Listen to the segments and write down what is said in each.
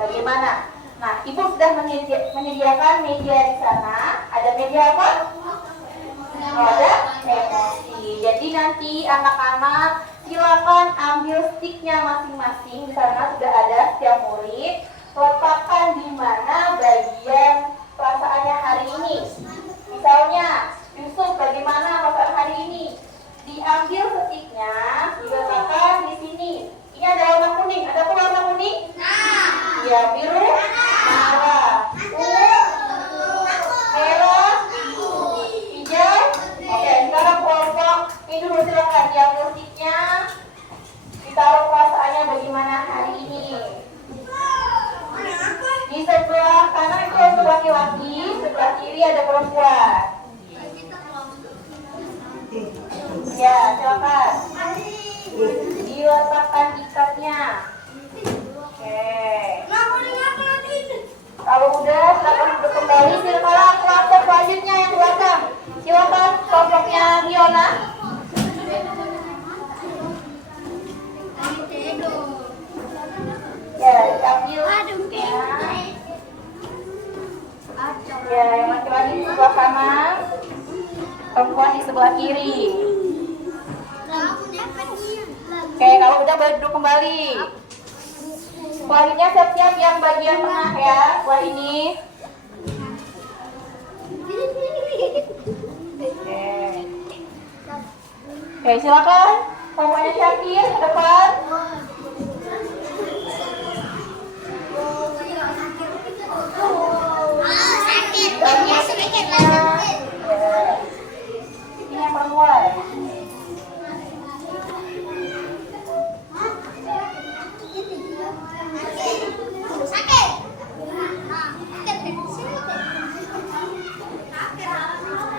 Bagaimana? Nah, Ibu sudah menyediakan media di sana. Ada media apa? Oh, ada emosi. Jadi nanti anak-anak silakan ambil sticknya masing-masing. Di sana sudah ada setiap murid. Letakkan di mana bagian perasaannya hari ini. Misalnya, Yusuf, bagaimana perasaan hari ini? Diambil sticknya, diletakkan di sini. Ini ada warna kuning. Ada apa warna kuning? Ya, biru, merah, ungu, merah, hijau. Oke, sekarang kelompok ini dulu silakan diambil sticknya. Ditaruh perasaannya bagaimana hari ini. Di sebelah kanan itu untuk laki-laki, sebelah kiri ada perempuan. Ya, silakan. Diletakkan ikatnya. Oke. Kalau udah, silakan duduk kembali. Silakan kelompok selanjutnya yang belakang. Silakan kelompoknya Riona. Ya, diambil. Ya, yang laki-laki di sebelah kanan, perempuan di sebelah kiri. Oke, kalau udah boleh duduk kembali. Selanjutnya siap-siap yang bagian tengah ya. Setelah ini. Oke, silakan. Kelompoknya Syakir ke depan. Ini yang perempuan.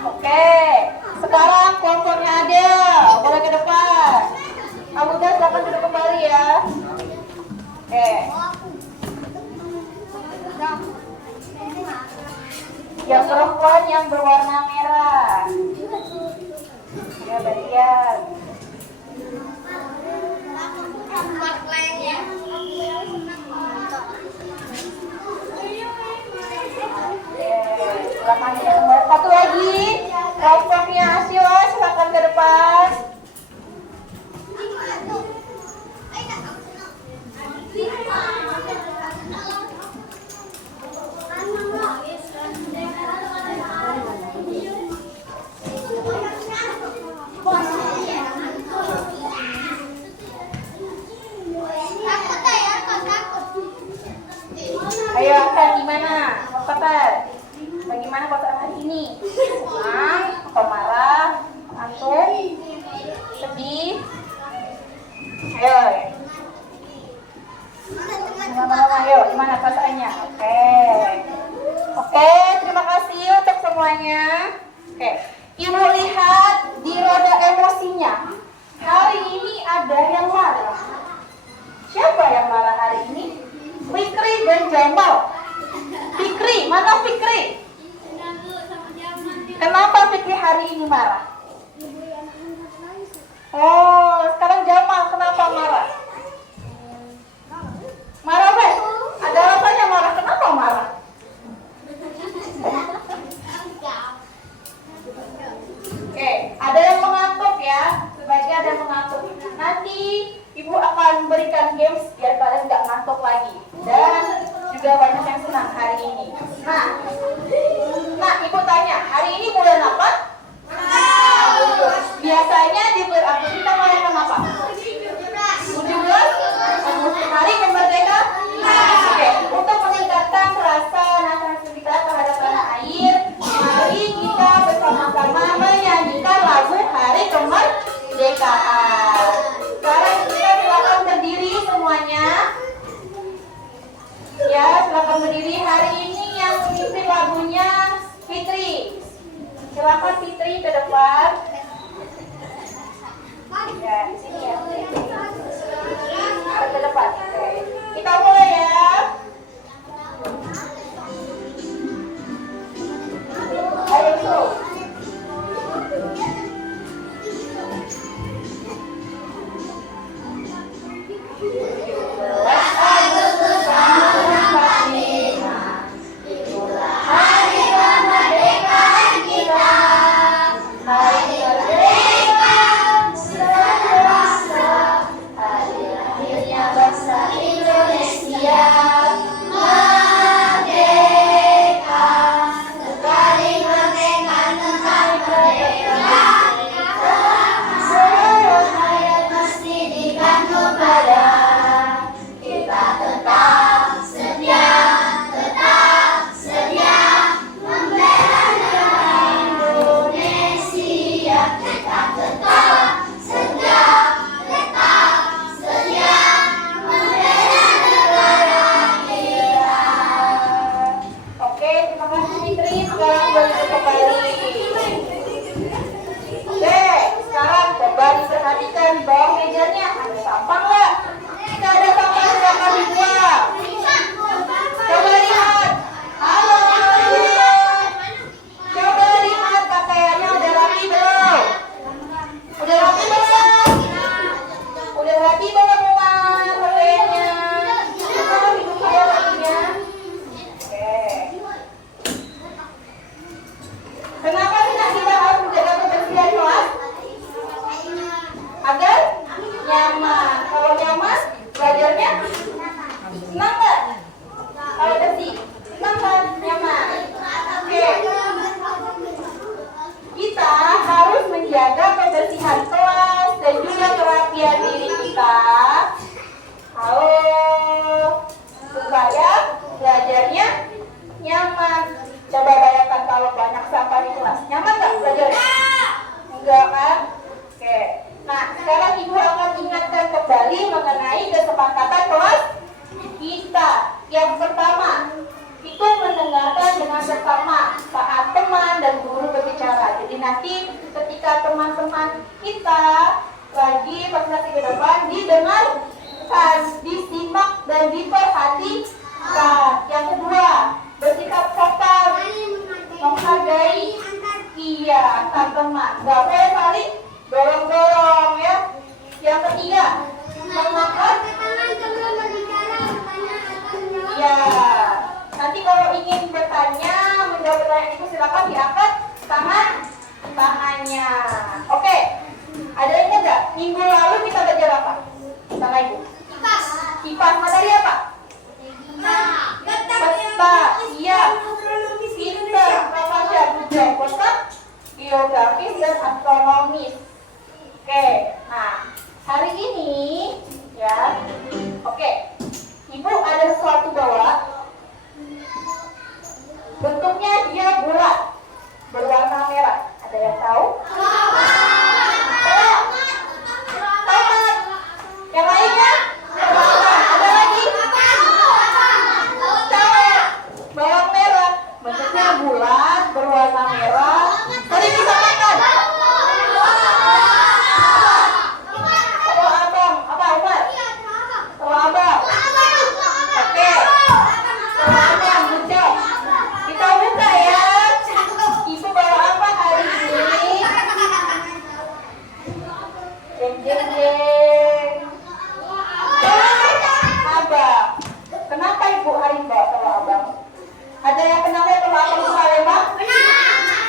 Oke, sekarang kelompoknya Adel, boleh ke depan. Kamu udah silakan duduk kembali ya. Oke. Yang perempuan yang berwarna merah. Ya, bagian. Satu lagi, kelompoknya Asila, silakan ke depan. Ayo, Aksan, gimana? Aksan, bagaimana perasaan hari ini? Senang, atau marah, ngantuk, sedih? Ayo. Ayo, gimana perasaannya? Oke, terima kasih untuk semuanya. Oke, Ibu lihat di roda emosinya. Hari ini ada yang marah. Siapa yang marah hari ini? Fikri dan Jamal. Fikri, mana Fikri? Kenapa Fikri hari ini marah? Oh, sekarang Jamal kenapa marah? Marah, Beb? Ada alasannya marah. Kenapa marah? Oke, ada yang mengantuk ya. Sebagian ada yang mengantuk. Nanti Ibu akan berikan games biar kalian nggak ngantuk lagi. Dan juga banyak yang senang hari ini. Nah, Ibu tanya, hari ini bulan apa? Biasanya di bulan Agustus kita merayakan apa? 17? Hari kemerdekaan? Oke, untuk meningkatkan rasa nasionalisme kita terhadap tanah air, mari kita bersama-sama menyanyikan lagu Hari Kemerdekaan. Sekarang kita silakan berdiri semuanya. Ya, silakan berdiri. Hari ini yang memimpin lagunya Fitri. Silakan Fitri ke depan. Ya, di sini ya. Ke depan. Oke. Kita mulai ya. Ayo, so. Coba bayangkan kalau banyak sampah di kelas. Nyaman nggak belajarnya? Enggak kan? Oke. Nah, sekarang Ibu akan ingatkan kembali mengenai kesepakatan kelas kita. Yang pertama, itu mendengarkan dengan seksama saat teman dan guru berbicara. Jadi nanti ketika teman-teman kita lagi presentasi ke depan, didengarkan, disimak dan diperhatikan. Yang kedua, bersikap sopan, menghargai, iya, antar teman. Gak boleh saling dorong-dorong ya. Yang ketiga, mengangkat, ya. Nanti kalau ingin bertanya, menjawab pertanyaan itu silakan diangkat tangannya. Oke, ada yang enggak? Minggu lalu kita belajar apa? Sama Ibu. Kipas materi apa? Peta, iya. Pinter, Pramasya, Bujang, Kotak, Geografis dan Astronomis. Oke, nah hari ini ya, oke, Ibu ada sesuatu bawa. Bentuknya dia bulat, berwarna merah. Ada yang tahu? Tomat. Yang lainnya? Ada lagi? Cawet. Bawang merah. Bentuknya bulat, berwarna merah. Sering kita makan. Telur abang. Apa Umar? Telur abang. Oke. Telur abang, buncok. Kita buka ya. Ibu bawa apa hari ini? Jeng jeng jeng. Abang. Kenapa Ibu hari ini bawa telur abang? Ada yang kenal ya telur abang di Palembang?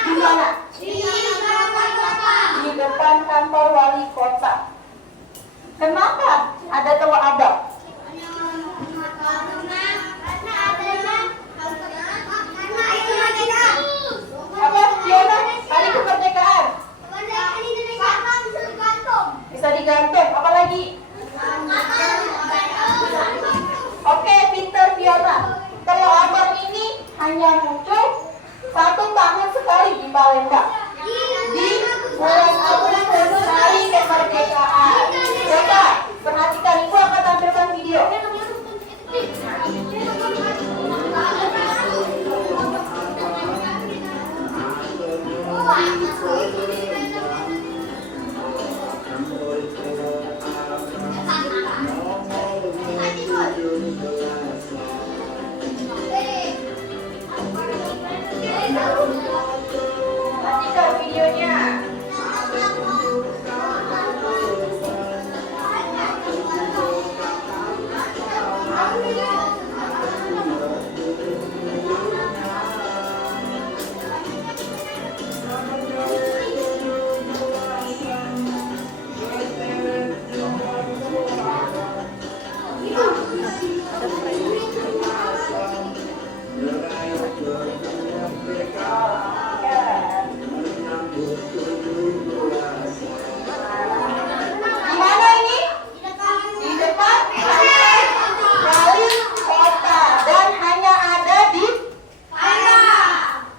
Di mana? Di depan kantor wali kota. Kenapa ada telur abang? Apa? Fiona? Hari kemerdekaan. Bisa digantung. Apa lagi? Oke, pinter Fiona. Telur abang ini hanya muncul 1 tahun sekali di Palembang. Di bulan Agustus hari kemerdekaan. Coba perhatikan, Ibu akan tampilkan video. Perhatikan videonya. Gimana ini? Di depan wali kota dan hanya ada di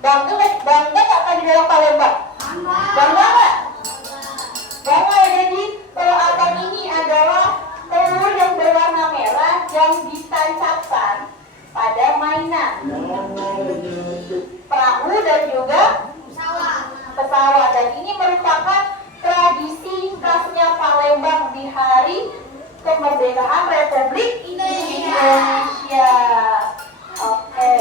Bangga nggak kan di dalam Palembang? Bangga nggak? Bangga. Jadi telur abang ini adalah telur yang berwarna merah yang ditancapkan pada mainan, perahu dan juga pesawat. Dan ini merupakan tradisi khasnya Palembang di hari kemerdekaan Republik Indonesia. Oke.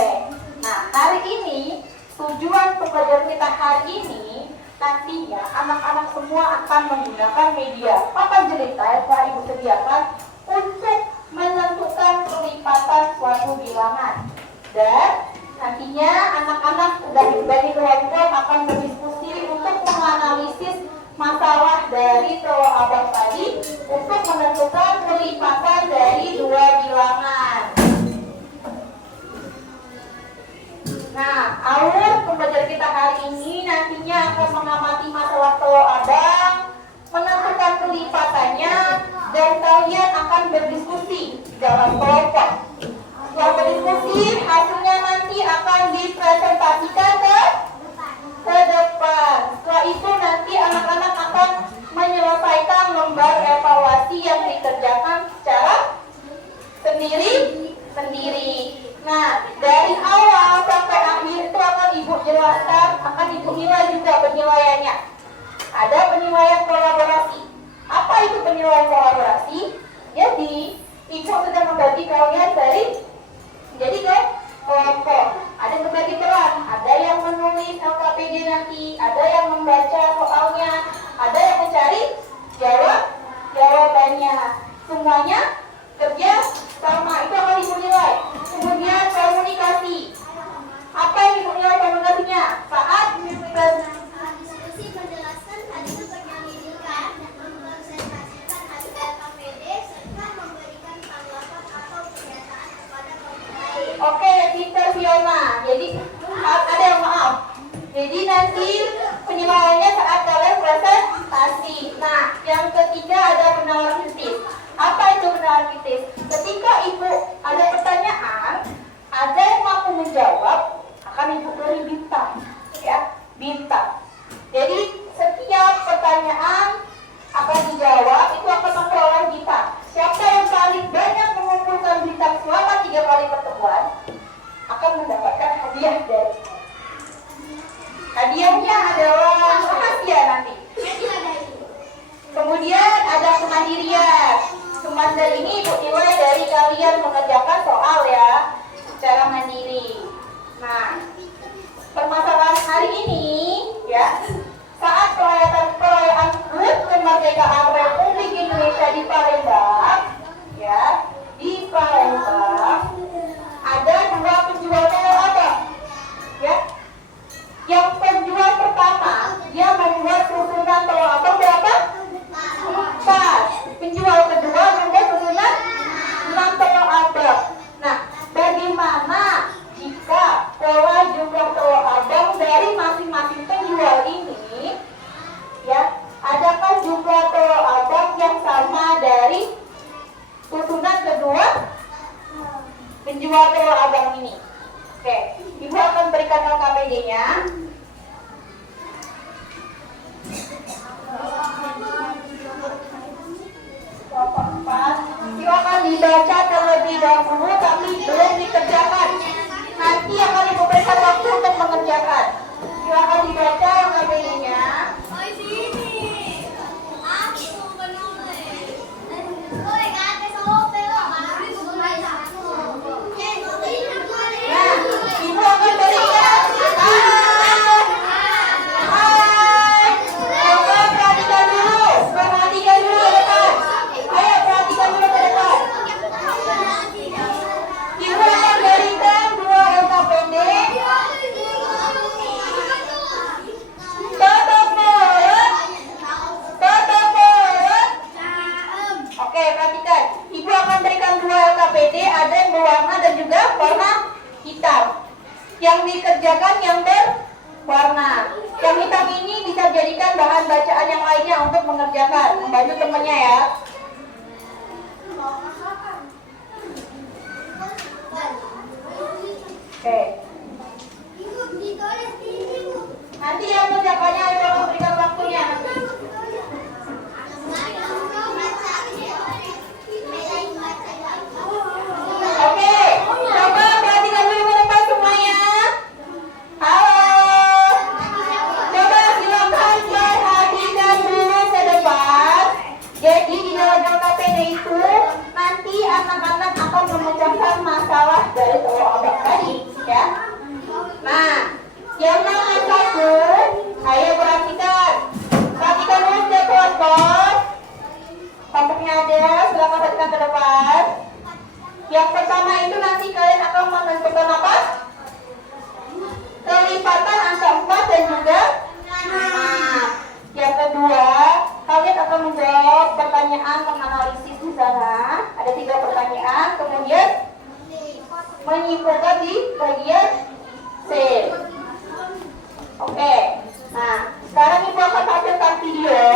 Nah, hari ini tujuan pembelajaran kita hari ini nantinya anak-anak semua akan menggunakan media papan jelita yang telah Ibu sediakan untuk menentukan kelipatan suatu bilangan. Dan nantinya anak-anak dari kelompok akan berdiskusi untuk menganalisis masalah dari telur abang tadi untuk menentukan kelipatan dari 2 bilangan. Nah, alur pembelajaran kita hari ini nantinya akan mengamati masalah telur abang, menentukan kelipatannya, dan kalian akan berdiskusi dalam kelompok. Setelah berdiskusi, hasilnya nanti akan dipresentasikan ke depan. Setelah itu nanti anak-anak akan menyelesaikan lembar evaluasi yang dikerjakan secara sendiri-sendiri. Nah, dari awal sampai akhir itu akan Ibu jelaskan, akan Ibu nilai juga penilaiannya. Ada penilaian kolaborasi. Apa itu penilaian kolaborasi? Jadi, Ibu sudah membagi kalian jadi ke kelompok. Ada yang berbagi peran, ada yang menulis LKPD nanti, ada yang membaca soalnya, ada yang mencari jawabannya. Semuanya kerja sama, itu akan Ibu nilai. Kemudian komunikasi. Apa yang Ibu nilai komunikasinya? Saat diskusi menjelaskan hasil penyelidikan dan mempresentasikan hasil LKPD serta memberikan tanggapan atau pernyataan kepada kelompok lain. Oke, Peter Fiona. Jadi ada yang maaf. Jadi nanti penilaiannya saat kalian presentasi. Nah, yang ketiga ada penawaran kritis. Apa itu penawaran kritis? Ketika Ibu ada pertanyaan, ada yang mampu menjawab, akan Ibu beri bintang, ya, bintang. Jadi setiap pertanyaan akan dijawab, itu akan memperoleh bintang. Siapa yang paling banyak mengumpulkan bintang selama 3 kali pertemuan akan mendapatkan hadiah dari hadiahnya adalah rahasia nanti. Kemudian ada kemandirian. Kemandirian ini Ibu nilai dari kalian mengerjakan soal ya secara mandiri. Nah, permasalahan hari ini ya, saat perayaan HUT kemerdekaan Republik Indonesia di Palembang, ya, di Palembang ada 2 penjual telur abang, ya. Yang penjual pertama dia membuat susunan telur abang berapa? 4. Penjual kedua membuat susunan 6 telur abang. Nah, bagaimana jika pola jumlah telur abang dari masing-masing penjual ini, ya, adakah jumlah telur abang yang sama dari susunan kedua penjual telur abang ini? Oke, Ibu akan berikan LKPD-nya. Kelompok 4. Silakan dibaca terlebih dahulu tapi belum dikerjakan. Nanti akan Ibu berikan waktu untuk mengerjakan. Silakan dibaca LKPD-nya. Ibu akan berikan. Coba perhatikan dulu ke depan. Ayo perhatikan dulu ke depan. Ibu akan berikan 2 LKPD. Tutup mulut. Oke, perhatikan. Ibu akan berikan 2 LKPD, ada yang berwarna dan juga warna hitam. Yang dikerjakan yang berwarna. Yang hitam ini bisa dijadikan bahan bacaan yang lainnya untuk mengerjakan, membantu temannya ya. Oke. Nanti yang mengerjakannya Ibu akan berikan waktunya. Oke, coba perhatikan dulu ke depan semuanya. Halo. Coba silakan perhatikan dulu ke depan. Jadi di dalam LKPD itu nanti anak-anak akan memecahkan masalah dari telur abang tadi, ya. Nah, yang nomor 1, ayo perhatikan. Perhatikan dulu setiap kelompok. Kelompoknya ada, silakan perhatikan ke depan. Yang pertama itu nanti kalian akan menentukan apa? Kelipatan angka 4 dan juga 5. Yang kedua, kalian akan menjawab pertanyaan menganalisis di sana. Ada 3 pertanyaan, kemudian menyimpulkan di bagian C. Oke. Nah, sekarang Ibu akan tampilkan video.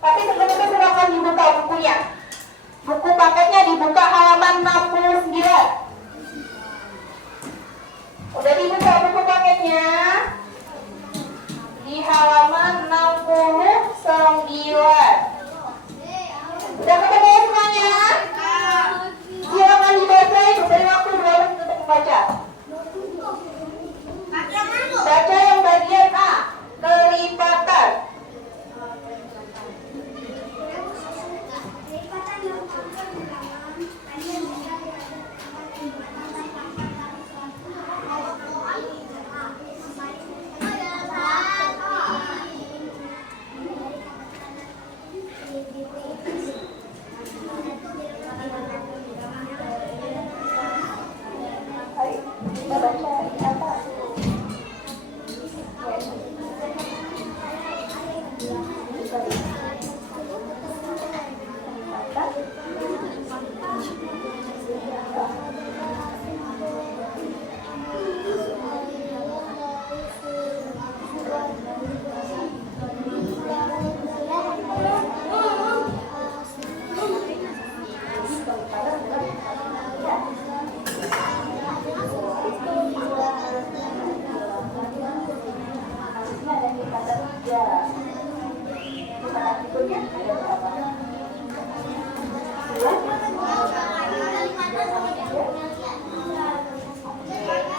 Tapi sebelum itu silakan dibuka bukunya. Buku paketnya dibuka halaman 69. Kita baca ini apa?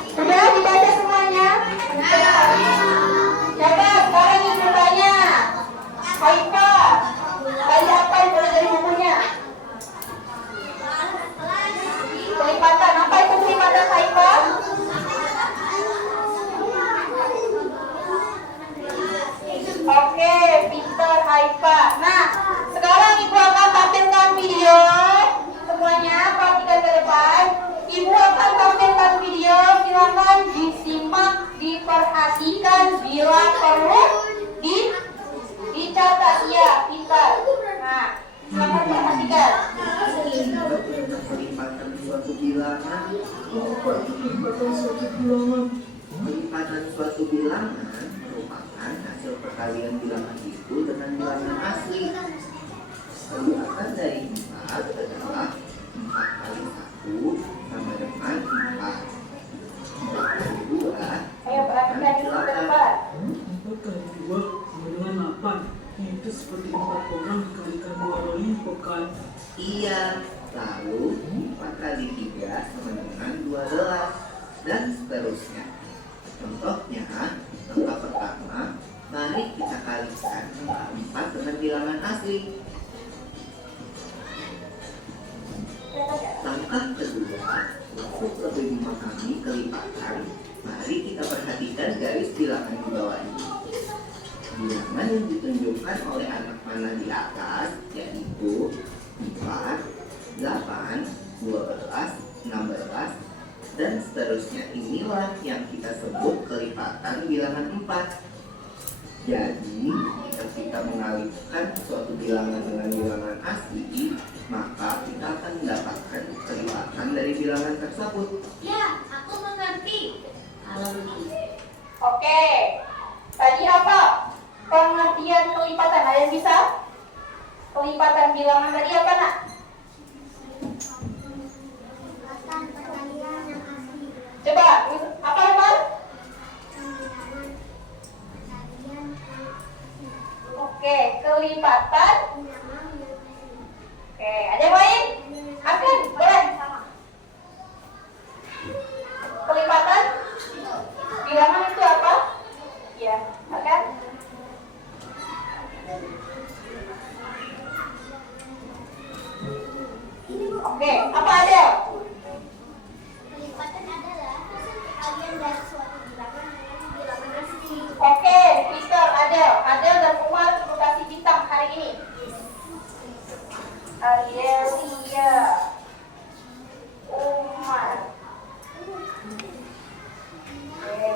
Sudah dibaca semuanya? Coba sekarang yang bertanya, Haifa, tadi apa yang boleh dari bukunya? Kelipatan, apa itu kelipatan Haifa? Oke, pintar Haifa. Nah, sekarang Ibu akan tampilkan video. Semuanya perhatikan ke depan. Ibu akan tampilkan video. Silakan disimak, diperhatikan, bila perlu dicatat. Ya, pintar. Nah, silakan perhatikan. Kelipatan suatu bilangan. Kelipatan suatu bilangan merupakan hasil perkalian bilangan itu dengan bilangan asli. Kelipatan dari 4 adalah 4 kali 1 sama dengan 4. 4 kali 2 Ayo perhatikan dulu ke depan. 4 kali 2 sama dengan 8. Itu seperti 4 orang dikalikan 2 lollipop kan? Iya. Lalu 4 kali 3 sama dengan 12 dan seterusnya. Contohnya, angka pertama, mari kita kalikan angka 4 dengan bilangan asli. Langkah kedua, untuk lebih memahami kelipatan, mari kita perhatikan garis bilangan di bawah ini. Bilangan yang ditunjukkan oleh anak panah di atas yaitu 4, 8, 12, 16, dan seterusnya. Inilah yang kita sebut kelipatan bilangan 4. Jadi, jika kita mengalihkan suatu bilangan dengan bilangan asli, maka kita akan mendapatkan kelipatan dari bilangan tersebut. Ya, aku mengerti. Kalau begitu. Oke. Tadi apa? Pengertian kelipatan. Ada yang bisa? Kelipatan bilangan tadi apa, Nak? Coba, apa Lepas? Oke, kelipatan. Oke, ada yang lain? Akan, boleh. Kelipatan bilangan itu apa? Ya, akan. Oke, apa ada? Kelipatan adalah hasil perkalian dari suatu bilangan dengan bilangan asli. Oke, Peter, Adel dan Umar perlu kasih bintang hari ini. Arielia, Umar. Oke.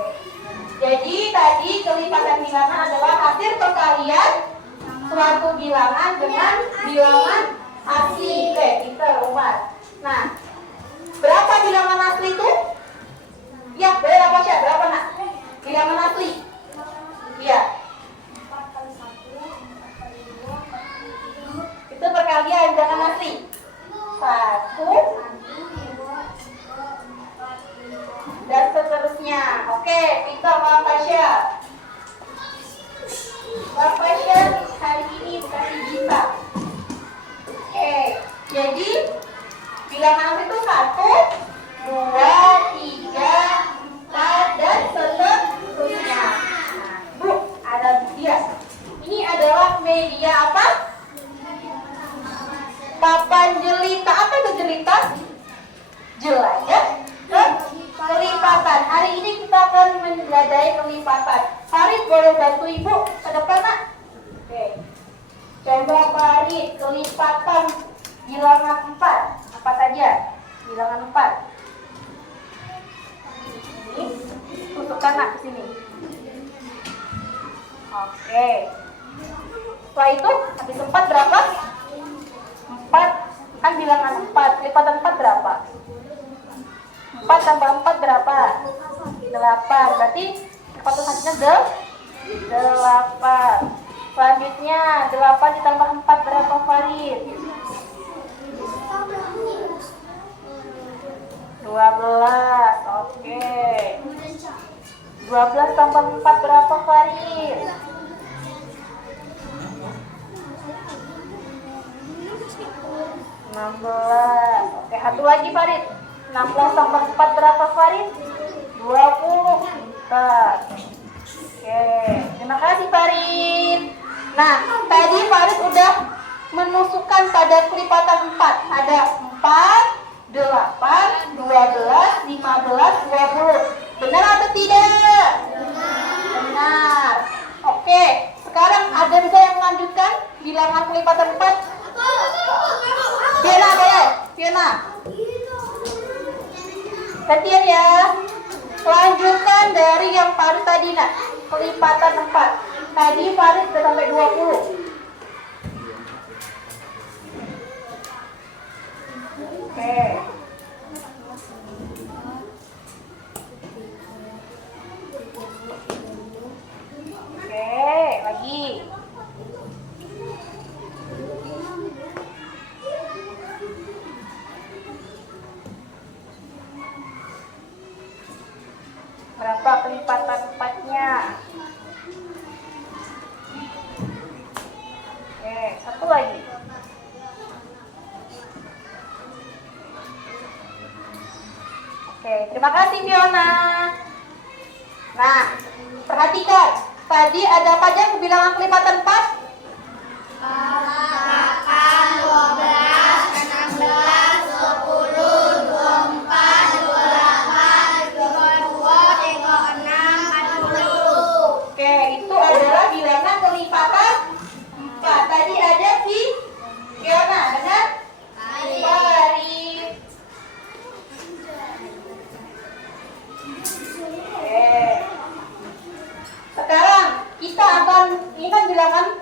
Jadi tadi kelipatan bilangan adalah hasil perkalian suatu bilangan dengan bilangan asli. Oke, Peter, Umar. Nah, berapa bilangan asli itu? Ya, boleh baca berapa, Nak? Bilangan asli. Iya. Itu perkalian bilangan asli. 1 dan seterusnya. Oke, kita Fasya. Fasya hari ini dikasih bintang. Oke, jadi bilangan asli itu 1, 2, 3, 4 dan seterusnya. Nah, Bu, ada dia. Ini adalah media apa? Papan jelita. Apa itu jelita? Jelajah kelipatan. Hari ini kita akan menjelajahi kelipatan. Farid boleh bantu Ibu ke depan, Nak? Oke. Coba Farid, kelipatan bilangan 4. Apa saja? Bilangan 4. sana ke sini. Oke. Setelah itu habis 4 berapa? 4 kan bilangan 4. Kelipatan 4 berapa? 4 tambah 4 berapa? 8. Berarti kelipatan selanjutnya 8. Selanjutnya 8 ditambah 4 berapa, Farid? 12. Oke. 12 tambah 4 berapa, Farid? 16. Oke, satu lagi, Farid. 16 tambah 4 berapa, Farid? 20. Bentar. Oke, terima kasih, Farid. Nah, tadi Farid udah menusukkan pada kelipatan 4. Ada 4, 8, 12, 15, 20. Benar atau tidak? Benar. Oke, sekarang ada bisa yang melanjutkan bilangan kelipatan 4? Fiona, boleh? Fiona. Gantian ya. Lanjutkan dari yang Farid tadi, nak. Kelipatan 4. Tadi Farid sudah sampai 20. Oke. Oke, lagi. Berapa kelipatan 4-nya? Oke, satu lagi. Oke, terima kasih Fiona. Nah, perhatikan. Tadi ada apa aja bilangan kelipatan 4? 8, 12, 16, 10, 24, 28, 32, 36, 40. Oke, itu adalah bilangan kelipatan 4. Tadi ada Fiona, benar? Farid. Oke. Sekarang kita akan, ini kan bilangan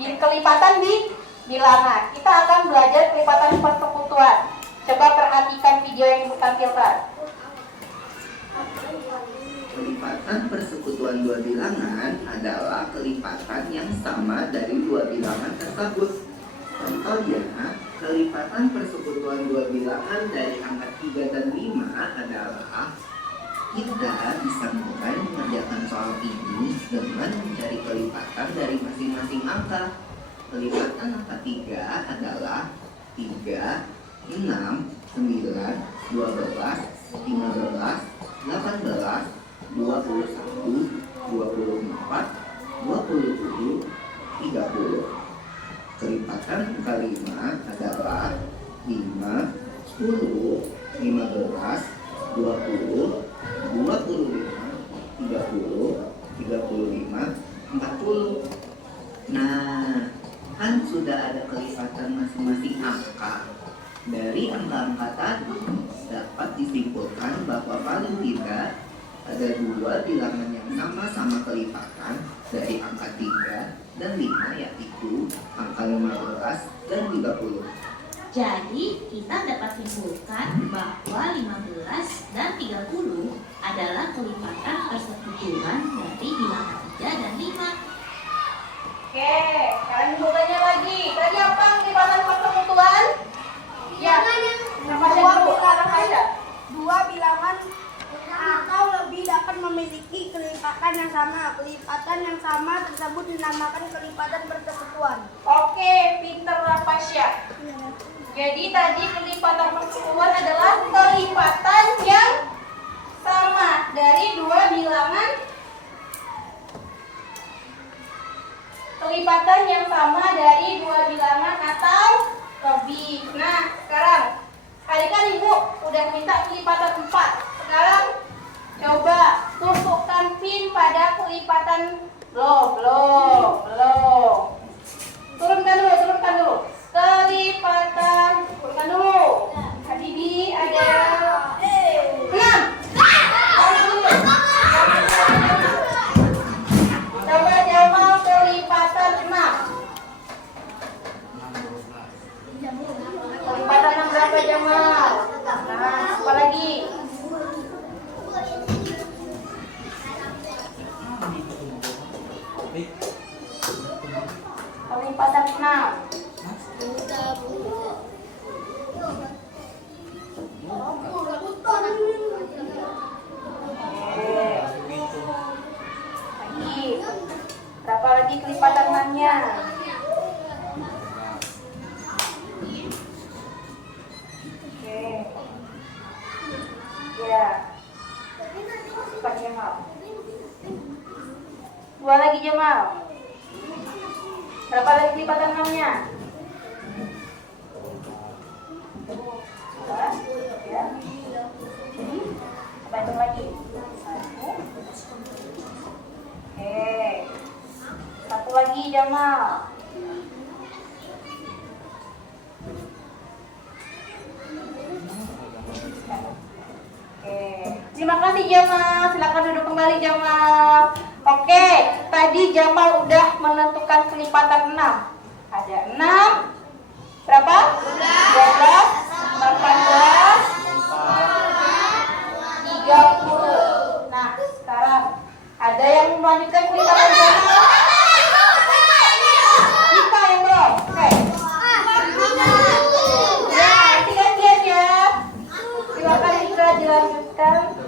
kelipatan di bilangan. Kita akan belajar kelipatan persekutuan. Coba perhatikan video yang Ibu tampilkan. Kelipatan persekutuan dua bilangan adalah kelipatan yang sama dari dua bilangan tersebut. Contohnya, kelipatan persekutuan dua bilangan dari angka 3 dan 5 adalah kita bisa mulai mengerjakan soal ini dengan mencari kelipatan dari masing-masing angka. Kelipatan angka 3 adalah 3, 6, 9, 12, 15, 18, 21, 24, 27, 30. Kelipatan angka 5 adalah 5, 10, 15, 20, 25, 30, 35, 40. Nah, kan sudah ada kelipatan masing-masing angka. Dari angka-angka tadi dapat disimpulkan bahwa paling tidak ada dua bilangan yang sama-sama kelipatan dari angka 3 dan 5, yaitu angka 15 dan 30. Jadi, kita dapat simpulkan bahwa 15 dan 30 adalah kelipatan persekutuan dari bilangan 3 dan 5. Oke, sekarang Ibu tanya lagi. Tadi apa kelipatan persekutuan? Ya, Dua bilangan atau lebih dapat memiliki kelipatan yang sama. Kelipatan yang sama tersebut dinamakan kelipatan persekutuan. Oke, pinter Rapasya. Jadi tadi kelipatan persekutuan adalah kelipatan yang sama dari dua bilangan. Kelipatan yang sama dari dua bilangan atau lebih. Nah, sekarang tadi kan Ibu udah minta kelipatan 4. Sekarang coba tusukkan pin pada kelipatan belum. Turunkan dulu. Kelipatan, turunkan dulu. Habibi ada 6. Tarik dulu. Cepat Jamal. Dua lagi Jamal. Berapa lagi kelipatan 6-nya? Dua, ya. Coba hitung lagi. Oke. Satu lagi Jamal. Oke. Terima kasih Jamal. Silakan duduk kembali Jamal. Oke, tadi Jamal udah menentukan kelipatan 6. Ada 6. Berapa? 12, 18, 30. Nah, sekarang ada yang melanjutkan kelipatan Jamal? Kita yang belum. Oke. Ya, nanti gantian ya. Silakan Ika dilanjutkan.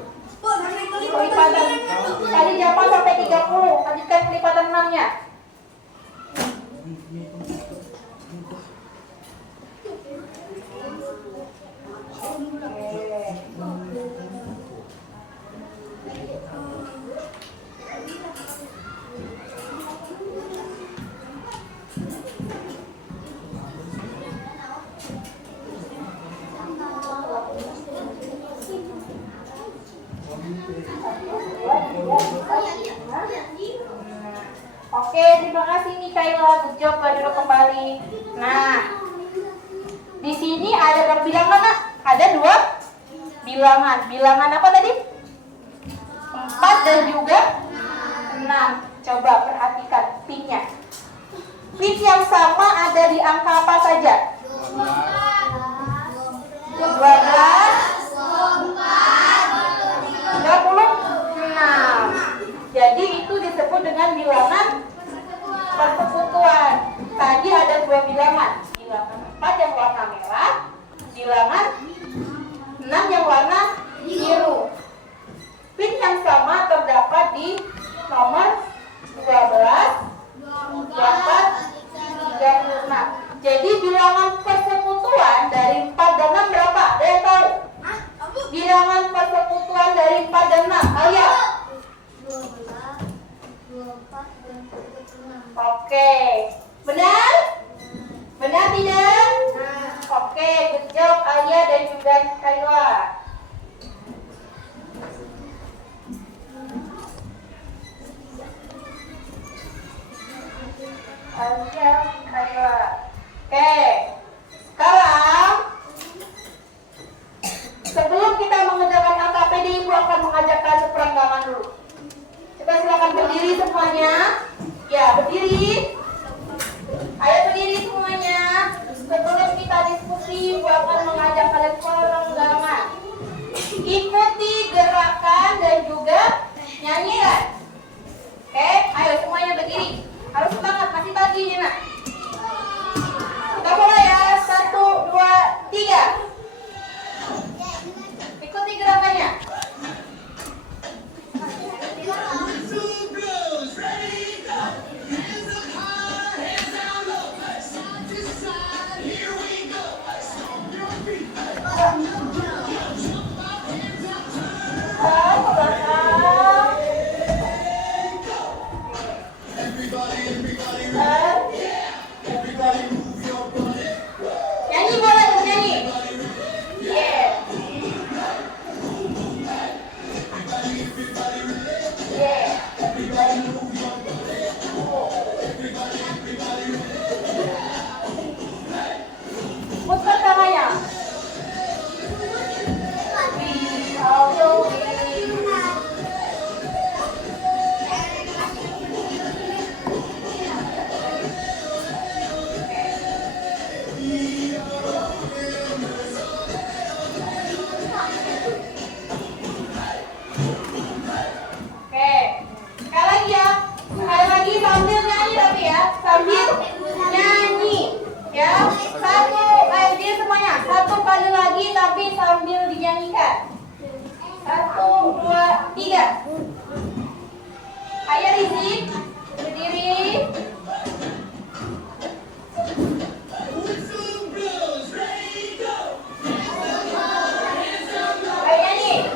Kelipatan. Tadi Jamal sampai 30. Lanjutkan kelipatan 6-nya. Oke, terima kasih nih Kayla. Good job, duduk kembali. Nah, di sini ada berapa bilangan, Nak? Ada 2 bilangan. Bilangan apa tadi? 4 dan juga 6. Coba perhatikan pinnya. Pin yang sama ada di angka apa saja? 12, 36. Jadi itu disebut dengan bilangan persekutuan. Tadi ada 2 bilangan. Bilangan 4 yang warna merah, bilangan 6 yang warna biru. Pin yang sama terdapat di nomor 12, 24, 36. Jadi bilangan persekutuan dari 4 dan 6 berapa? Ada yang tahu? Bilangan persekutuan dari 4 dan 6. Ayo. 24 dan 36. Oke. Benar? Benar tidak? Oke, good job Alia dan juga Kayla. Alia, Kayla. Oke. Sekarang sebelum kita mengerjakan angka PD, Ibu akan mengajak kalian peranggangan dulu. Coba silakan berdiri semuanya. Ya, berdiri. Ayo berdiri semuanya. Sebelum kita diskusi, Ibu akan mengajak kalian perenggangan. Ikuti gerakan dan juga nyanyian. Oke, ayo semuanya berdiri. Harus semangat, masih pagi ini nak. Kita mulai ya. 1, 2, 3. Ikuti gerakannya. Nyanyi boleh, nyanyi. Yeah. Yeah. Putar tangannya. Sekali lagi sambil nyanyi tapi ya, sambil nyanyi ya. Dia semuanya 1 kali lagi tapi sambil dinyanyikan. 1, 2, 3. Ayo Rizik, berdiri. Ayo nyanyi.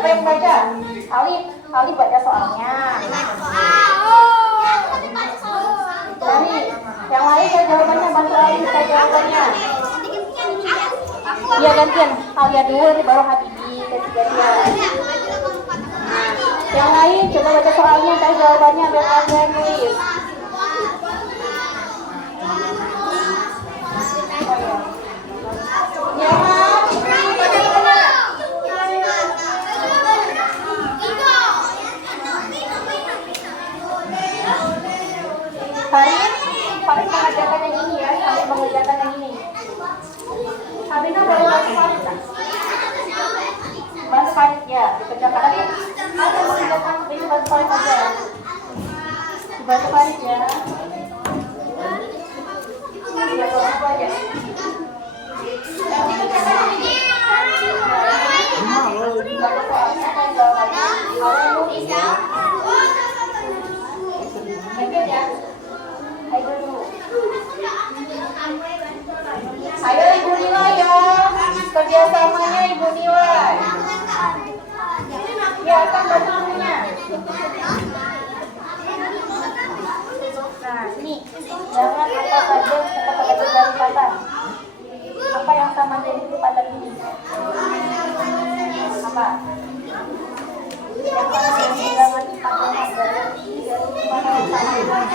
Siapa yang baca? Ali baca soalnya. Dari yang lain ya jawabannya, bantu Ali kita jawabannya. Iya gantian, Alia dulu nih baru Habibi ketiga dia. Yang lain coba baca soalnya, saya jawabannya biar kalian nulis. Ya kan? Farid mengerjakan yang ini ya, sampai mengerjakan yang ini. Sabrina baru bantu Farid kan? Bantu Farid ya, dikerjakan. Tapi ada mengerjakan ini bantu Farid aja. Dibantu Farid ya. Ya, bantu aja. Yang dikerjakan ini. Bantu soalnya kan jawabannya. Kalau nulis ya. Mungkin ya. Ayo dulu. Ayo Ibu Nilai ya. Kerjasamanya Ibu Nilai. Ya kan bantunya. Nah ini jangan apa saja kata-kata dari lipatan. Apa yang sama dari lipatan ini? Apa? Yang sama yang bilangan lipatan dari mana yang sama dengan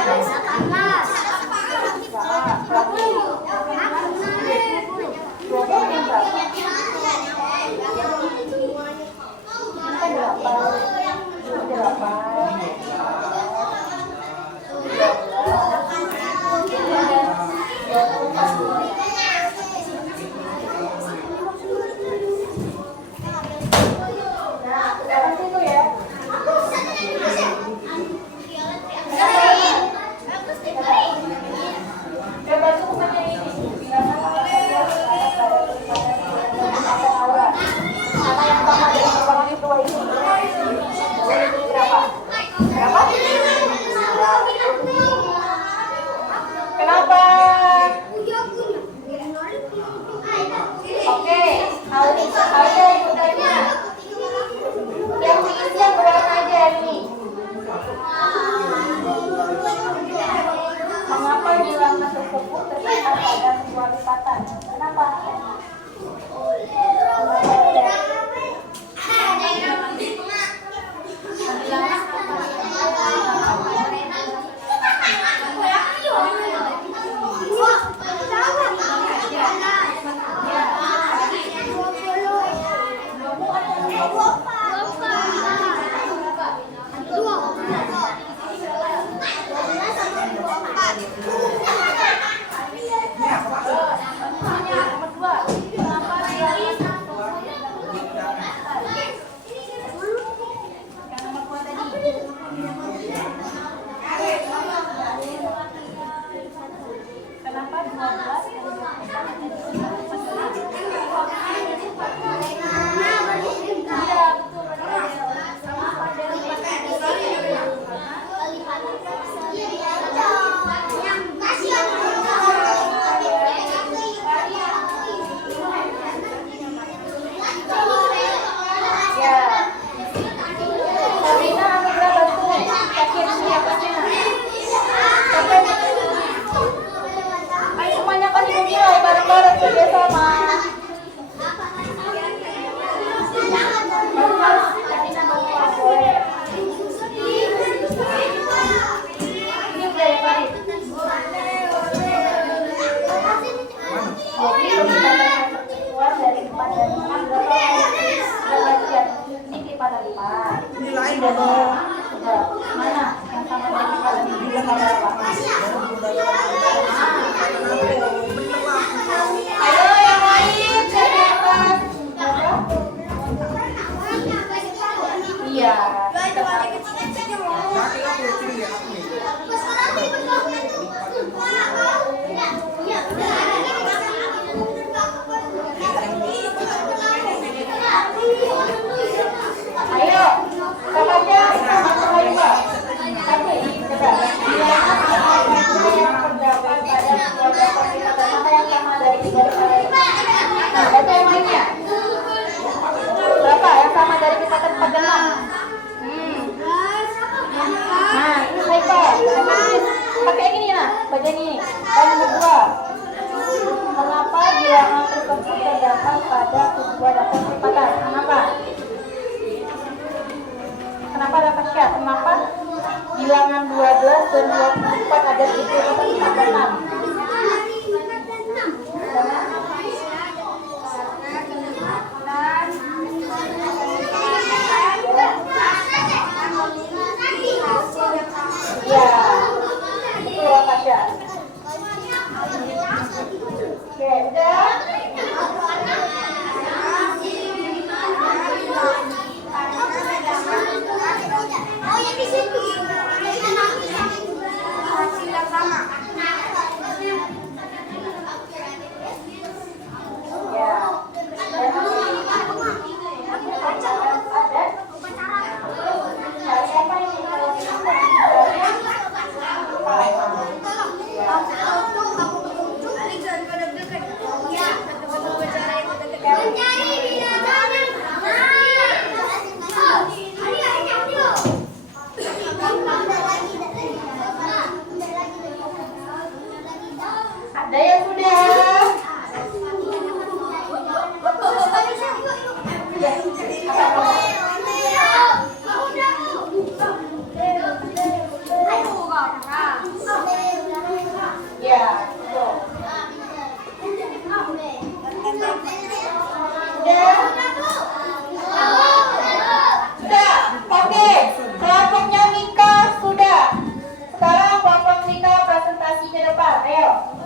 Kenapa? Oke, aja ikutannya. Yang diisi yang berwarna aja ini. Mengapa bilangan tersebut terlihat pada sebuah lipatan? Kenapa? Mana yang sama dengan berapa? Ayo yang lain dari atas. Iya. Ayo, kakaknya sama lagi Pak. Coba. Yang terdapat pada sebuah lipatan apa yang sama dari tiga lipatan? Nah, baca yang lainnya. Berapa yang sama dari lipatan Baca nih. Dan nomor 2. Kenapa bilangan tersebut terdapat pada kedua daftar kelipatan? Kenapa? Kenapa ada Tasya? Kenapa bilangan 12 dan 24 ada di kelipatan 6? Ya, betul Tasya. Oke, udah. Oh ya di situ. Hasil yang sama. Ya. Ada siapa ini? Ada yang sudah? Ya, betul. Sudah. Oke. Kelompoknya Mika sudah. Sekarang kelompok Mika presentasi ke depan. Ayo.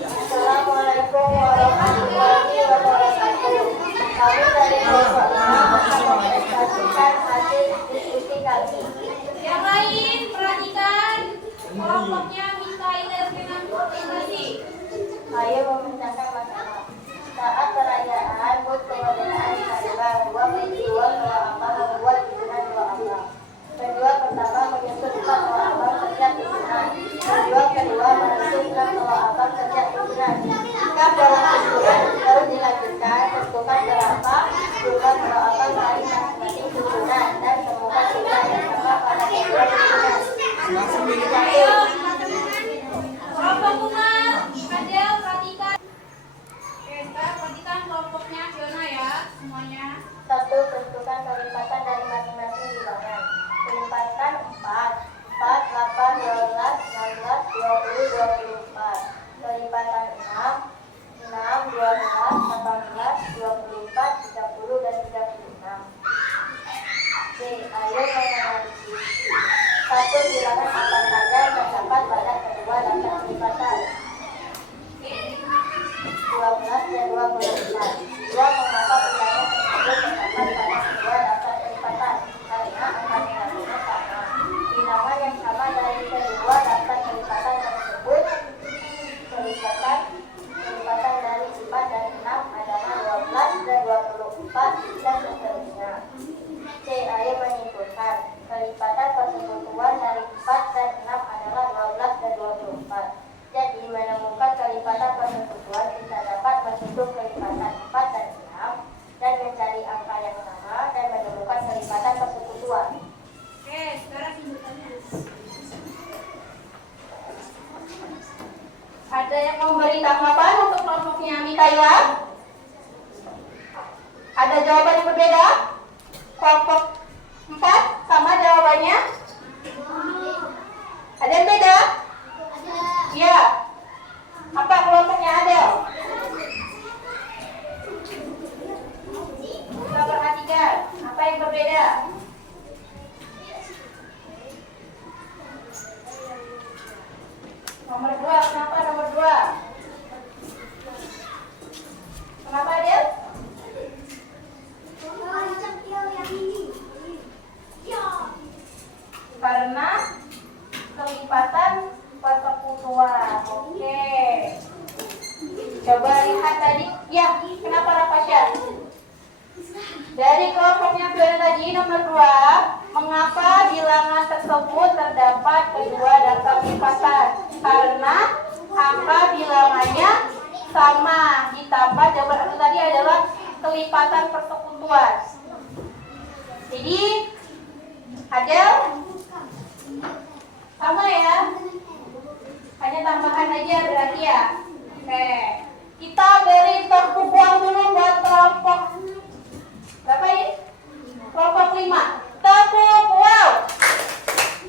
Assalamualaikum warahmatullahi wabarakatuh. Kami dari kelompok akan mempresentasikan hasil diskusi kami. Yang lain perhatikan kelompoknya minta dengan presentasi. Ayo memecahkan masalah. Saat perayaan HUT kemerdekaan di Palembang, dua peristiwa Noah Abang membuat hubungan Noah Abang. Peristiwa pertama menyusunkan Noah Abang sejak pimpinan. Peristiwa kedua menentukan Noah Abang sejak pimpinan. Sikap dalam susunan terus dilanjutkan, tentukan berapa jumlah Noah Abang dari masing-masing susunan dan temukan jumlah yang sama pada kedua pimpinan. Kelompok Umar, Adel perhatikan. Oke, sekarang perhatikan kelompoknya Fiona ya semuanya. 1. Tentukan kelipatan dari masing-masing bilangan. Kelipatan 4, 8, 12, 16, 20, 24. Kelipatan 6, 12, 18, 24, 30, dan 36. C. Ayo menganalisis. 1. Bilangan apa saja terdapat pada kedua daftar kelipatan? 12 dan 24. 2. Mengapa bilangan tersebut terdapat pada kedua daftar kelipatan? Karena angka negatifnya sama. Bilangan yang sama dari kedua daftar kelipatan tersebut kelipatan dari 4 dan 6 adalah 12 dan 24 dan seterusnya. C. Ayo menyimpulkan. Kelipatan persekutuan dari 4 dan 6 adalah 12 dan 24. Jadi menemukan kelipatan persekutuan kita dapat menghitung kelipatan 4 dan 6 dan mencari angka yang sama dan menemukan kelipatan persekutuan. Oke, sekarang simpulannya. Ada yang mau beri tanggapan untuk kelompoknya Mikaela? Ada jawaban yang berbeda? Kelompok 4 sama jawabannya? Ada yang beda? Iya. Apa kelompoknya Adel? Nomor 2, kenapa nomor 2? Kenapa Adel? Karena kelipatan persekutuan. Oke. Coba lihat tadi. Ya, kenapa Rapasya? Dari kelompoknya Fiona tadi nomor 2, mengapa bilangan tersebut terdapat kedua daftar kelipatan? Karena angka bilangannya sama, ditambah jawaban aku tadi adalah kelipatan persekutuan. Jadi Adel sama ya, hanya tambahan aja berarti ya. Oke, kita beri tepuk tangan dulu buat kelompok berapa ini? Kelompok 5. Tepuk wow.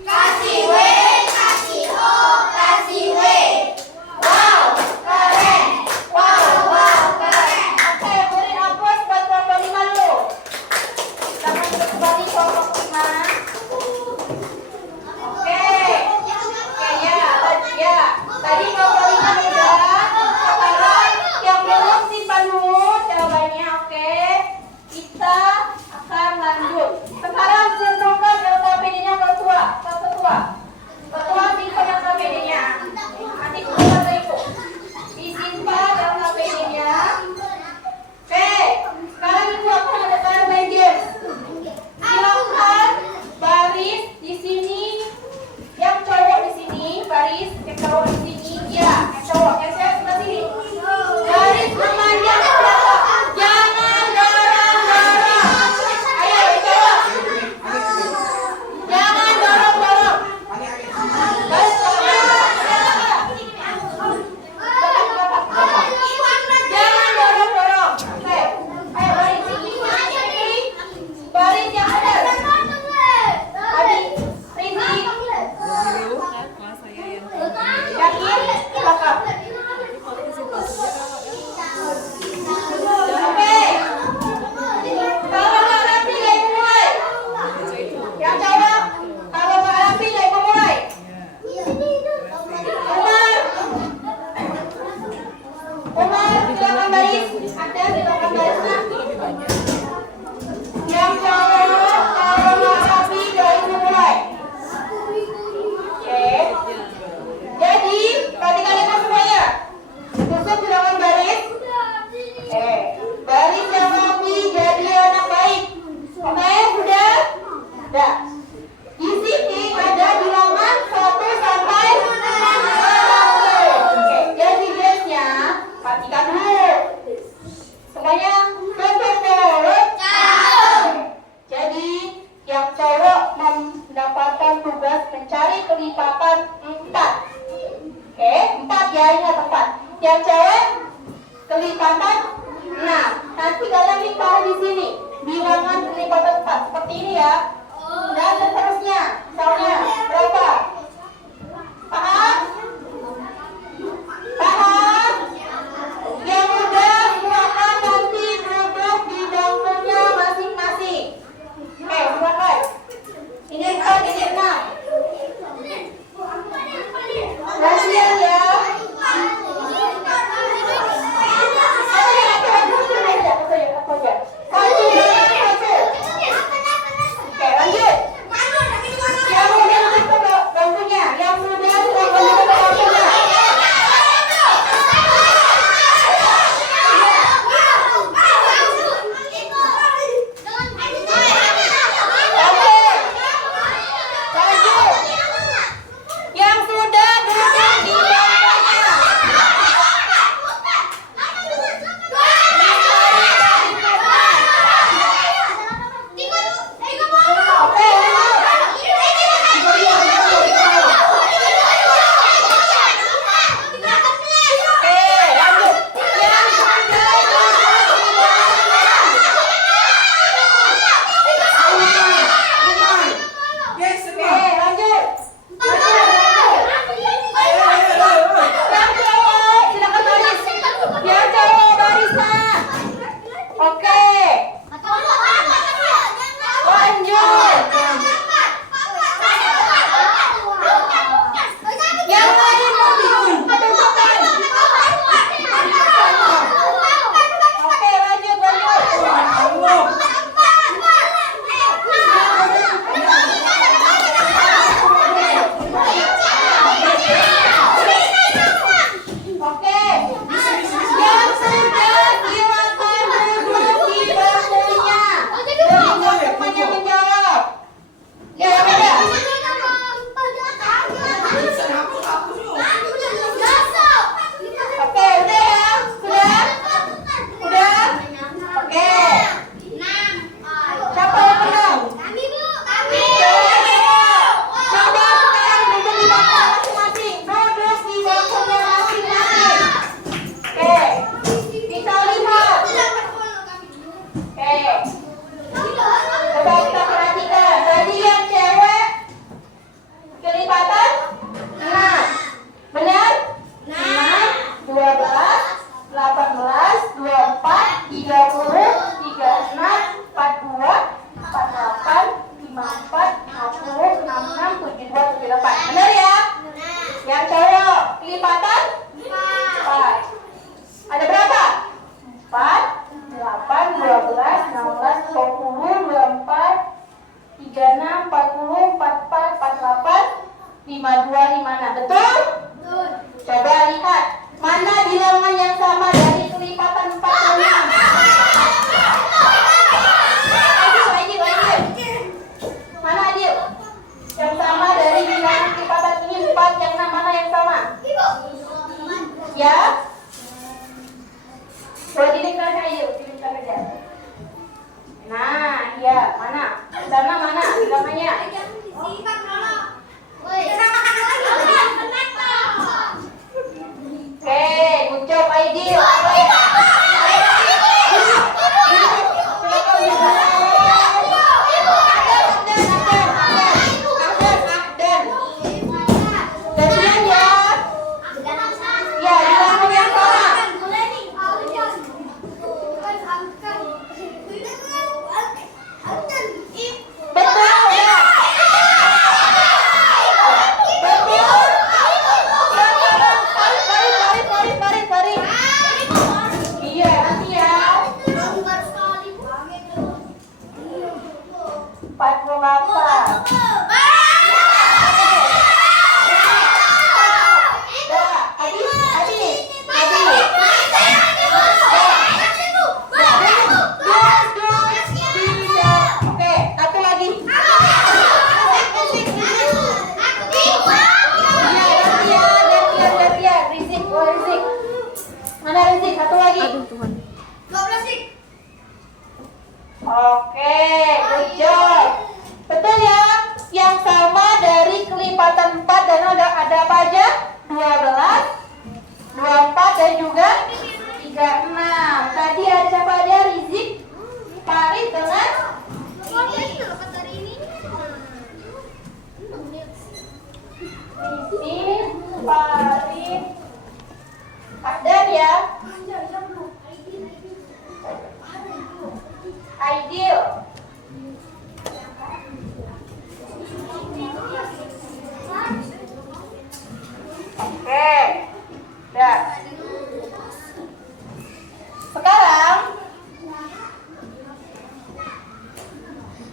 Kasih W, kasih O, kasih W. Wow, keren. Wow, keren. Oke, beri aplaus buat kelompok 5 dulu. Kita masuk kembali kelompok 5. Oke, ya. Tadi kelompok 5 udah. Sekarang yang belum simpan dulu jawabannya, oke. Kita akan lanjut. Sekarang simpan LKPD-nya ke ketua. Ketua simpan LKPD-nya. Nanti ketua atau ibu. Disimpan LKPD-nya. Oke, sekarang ibu akan adakan main game. Silakan baris di sini. Yang cowok di sini, baris. Yang cowok di sini, ya. Yang cowok, yang saya sebelah sini. Garis memanjang ke belakang. Jangan dorong-dorong. Ayo, yang cowok. Jangan dorong-dorong. Garis jangan dorong-dorong. Oke, ayo baris. Baris yang ada. Adi, Rini. Yakin? Belakang. Oke. Kalau nggak rapi, nggak ibu mulai. Yang jawab, kalau nggak rapi, nggak ibu mulai. Umar, silakan baris. Ada silakan barisnya. Yang jawab, kalau nggak rapi, nggak ibu mulai. Oke. Jadi, perhatikan itu semuanya. Yusuf silakan baris. Baris yang rapi jadi anak baik. Oke, sudah? Sudah. Di sini ada bilangan 1 sampai 100. Oke, jadi guysnya perhatikan dulu. Semuanya tutup mulut. Jadi yang cowok mendapatkan tugas mencari kelipatan 4. Oke, 4 ya, ingat 4. Yang cewek kelipatan 6. Nanti kalian lipat di sini bilangan kelipatan 4 seperti ini ya. Dan seterusnya. Misalnya berapa? Paham? Paham? Yang udah silakan nanti duduk di bangkunya masing-masing. Oke, silakan. Ini 4, ini 6. Rahasia ya. Oke, lanjut. 52, 56. Betul? Coba lihat. Mana bilangan yang sama dari kelipatan 4 dan 6? Adil. Mana Adil? Yang sama dari bilangan kelipatan ini 4, yang 6. Mana yang sama? Ya? Coba didengarkan Adil. Didengarkan aja. Nah, iya. Mana? Sana mana bilangannya? Oke, good job Aidil. Gantian ya. Ya, bilangan yang sama. Betul ya. Betul. Tarik. Iya, nanti ya. 48. Oke, satu lagi. Gantian. Rizik. Mana Rizik? Satu lagi. Oke, good job. Betul ya? Yang sama dari kelipatan 4 dan ada apa aja? 12, 24 dan juga 36. Tadi ada siapa aja? Rizik, Farid dengan Rizik, Farid, Ahdan ya. Aidil. Oke. Dah. Sekarang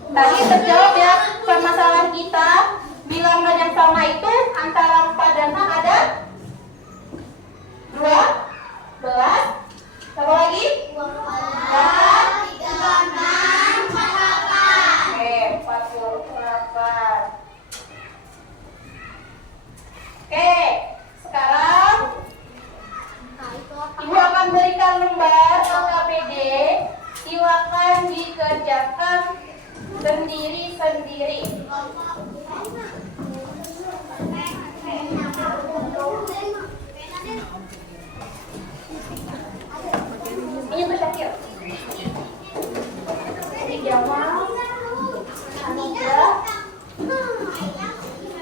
tadi terjawab ya permasalahan kita. Bilangan yang sama itu antara 4 dan 6 ada 12. Apa lagi? 48. Oke, sekarang Ibu akan berikan lembar LKPD. Silakan dikerjakan sendiri-sendiri. Ini untuk Syakir. Ini Jamal, Anugrah,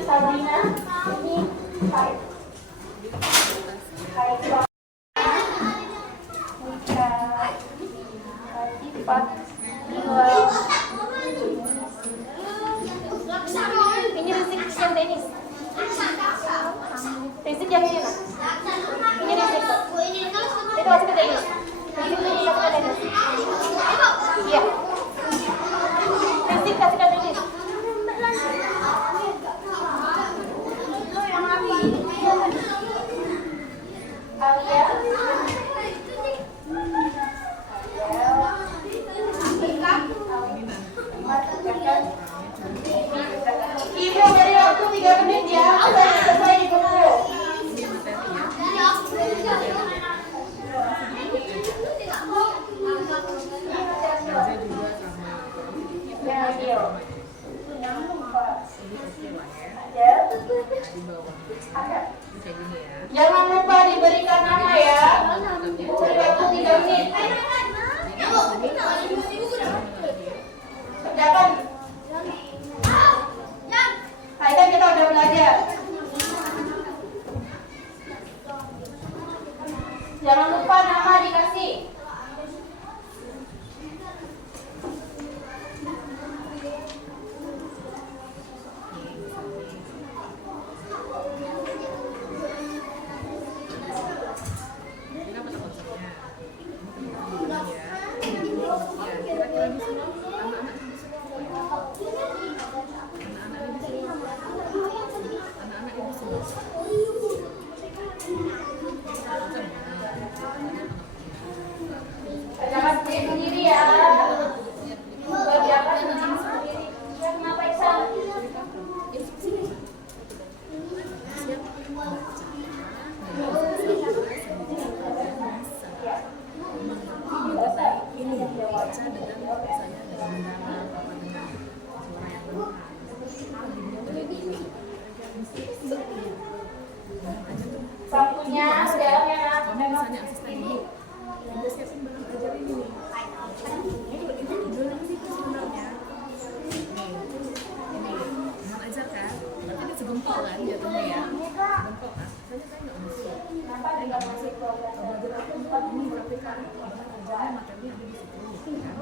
Sabrina, ini Farid. Ini Rizik yang tenis. Rizik yang ini. Ini Rizik. Itu masih ke tenis. Rizik ini kasih ke tenis. Iya. Rizik kasih ke tenis. Alia. Ibu beri waktu 3 menit ya, sampai selesai di buku. Jangan lupa diberikan nama ya. Beri waktu 3 menit. Kerjakan. Tadi kan kita udah belajar. Jangan lupa nama dikasih. misalnya asisten ibu udah siapin barang ajar ini nih, itu tujuannya sih sebenarnya ini barang ajar kan, berarti ini segempol kan jatuhnya ya, segempol kan, saya nggak masuk, belajar apa ini KPK barang ajarnya materinya ada di situ kan,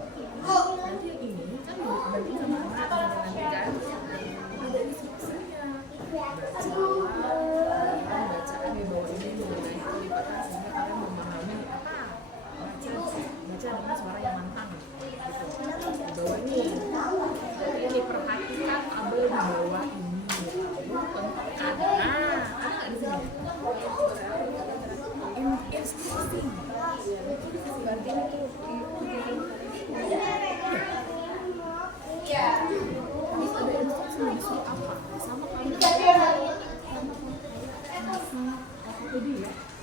nanti yang ini kan dibanding sama anak nanti kan ada instruksinya, bacaan di bawah ini mengenai kelipatan sehingga kalian memahami apa baca dengan suara yang lantang gitu. Di bawah ini jadi ini perhatikan tabel di bawah ini tentukan ada nggak di sini instruksi berarti itu Iya. bisa ada instruksi disuruh apa sama kamu tadi ya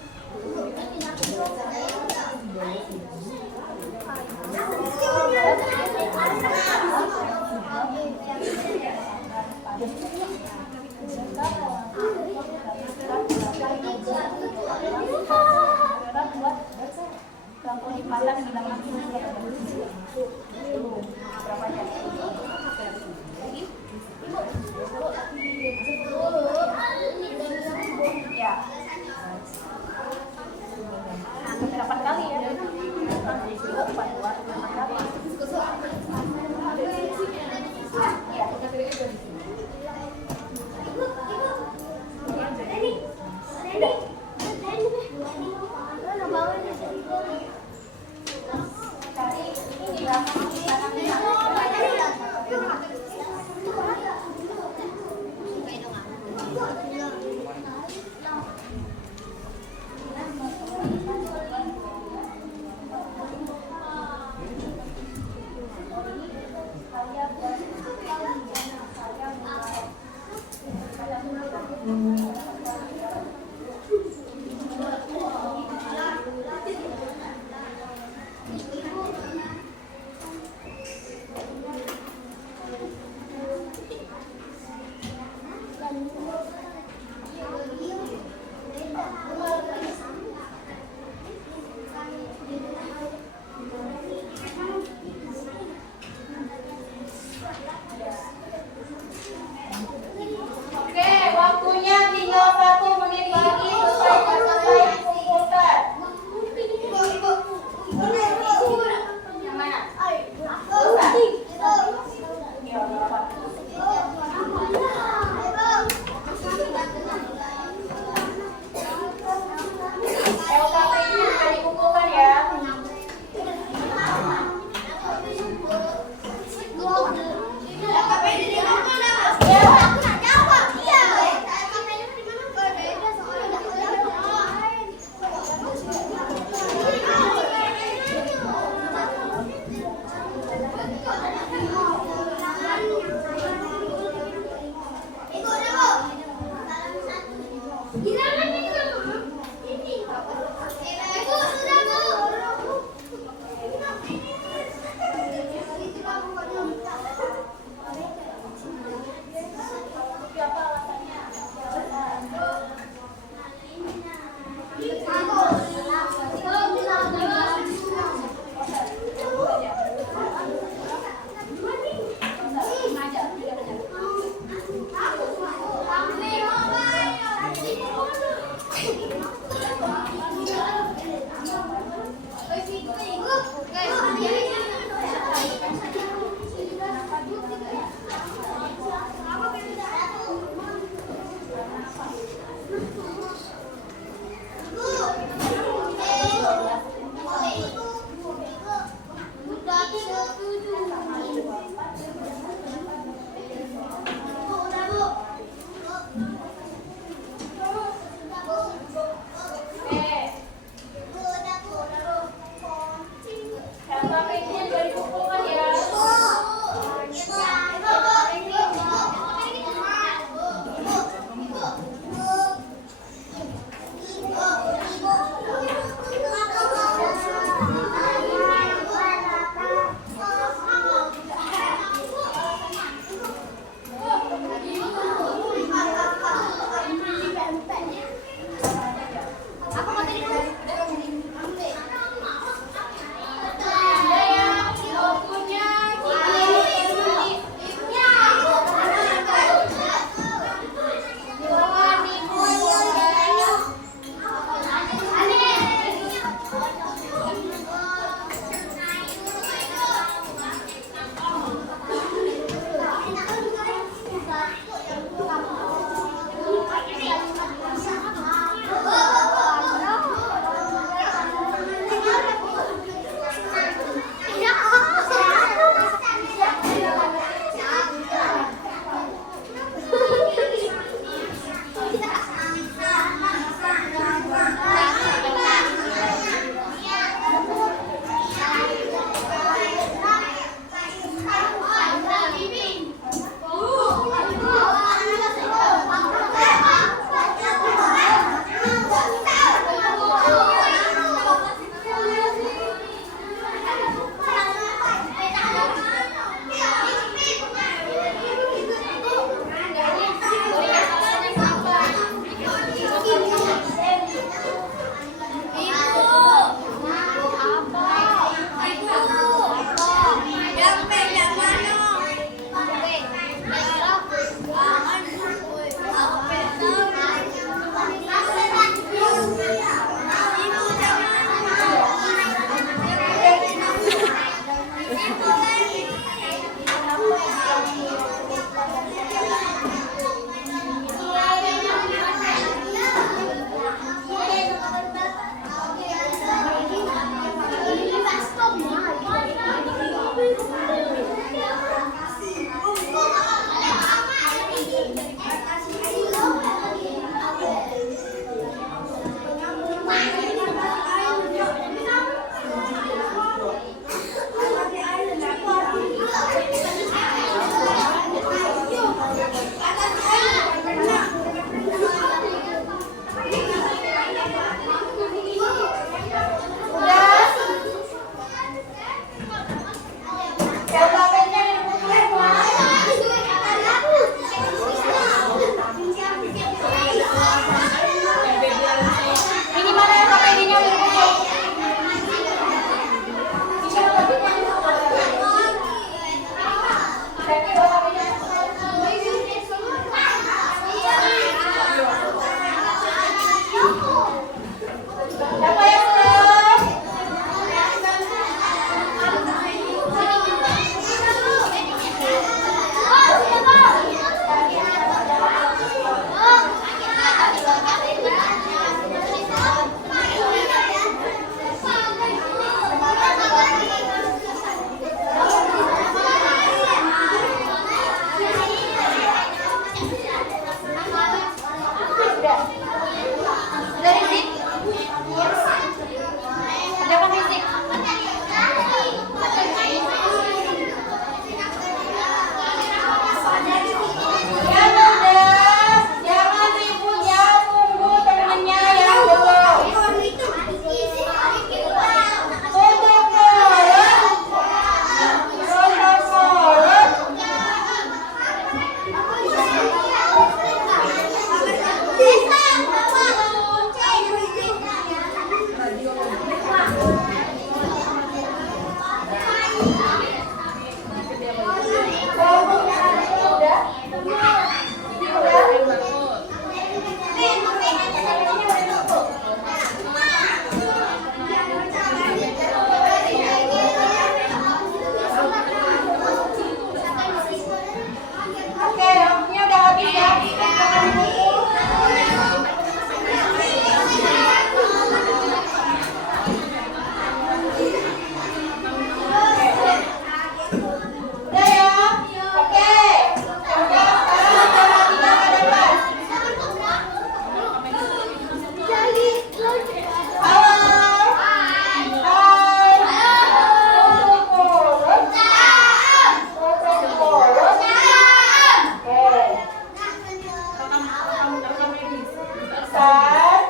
depan.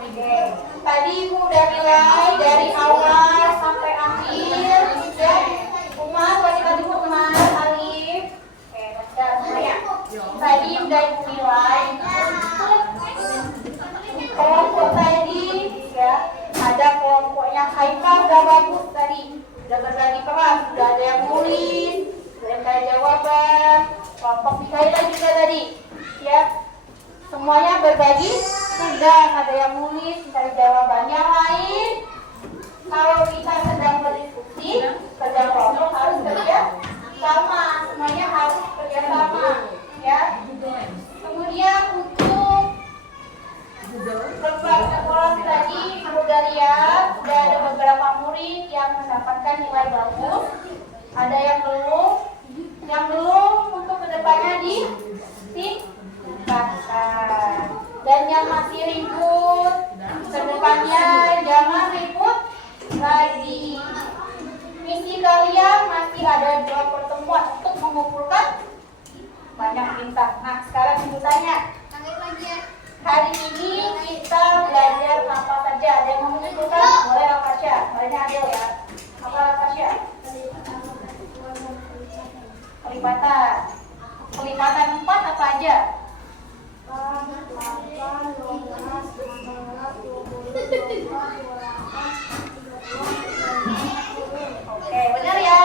Oke. Tadi Ibu udah nilai dari awal sampai akhir. Ya. Umar, wanita dulu Umar, Alif. Oke, baca semuanya. Tadi udah Ibu nilai. Kelompok tadi, ya, ada kelompoknya Haikal udah bagus tadi. Udah berbagi peran, udah ada yang nulis, udah yang kayak jawaban. Kelompok Mikaela juga tadi, ya. Semuanya berbagi tugas, ada yang nulis, cari jawaban. Yang lain, kalau kita sedang berdiskusi, kerja kelompok harus kerja sama, semuanya harus kerja sama, ya. Kemudian untuk sekolah tadi sudah lihat, sudah ada beberapa murid yang mendapatkan nilai bagus, ada yang belum. Yang belum untuk kedepannya ditingkatkan. Dan yang masih ribut, kedepannya jangan ribut lagi. Misi kalian masih ada 2 pertemuan untuk mengumpulkan banyak bintang. Nah, sekarang Ibu tanya, hari ini kita belajar apa saja? Ada yang mengumpulkan? Boleh Al-Fasya, bolehnya Adil ya. Apa Al-Fasya? Kelipatan. Kelipatan 4 apa aja? Oke, benar ya?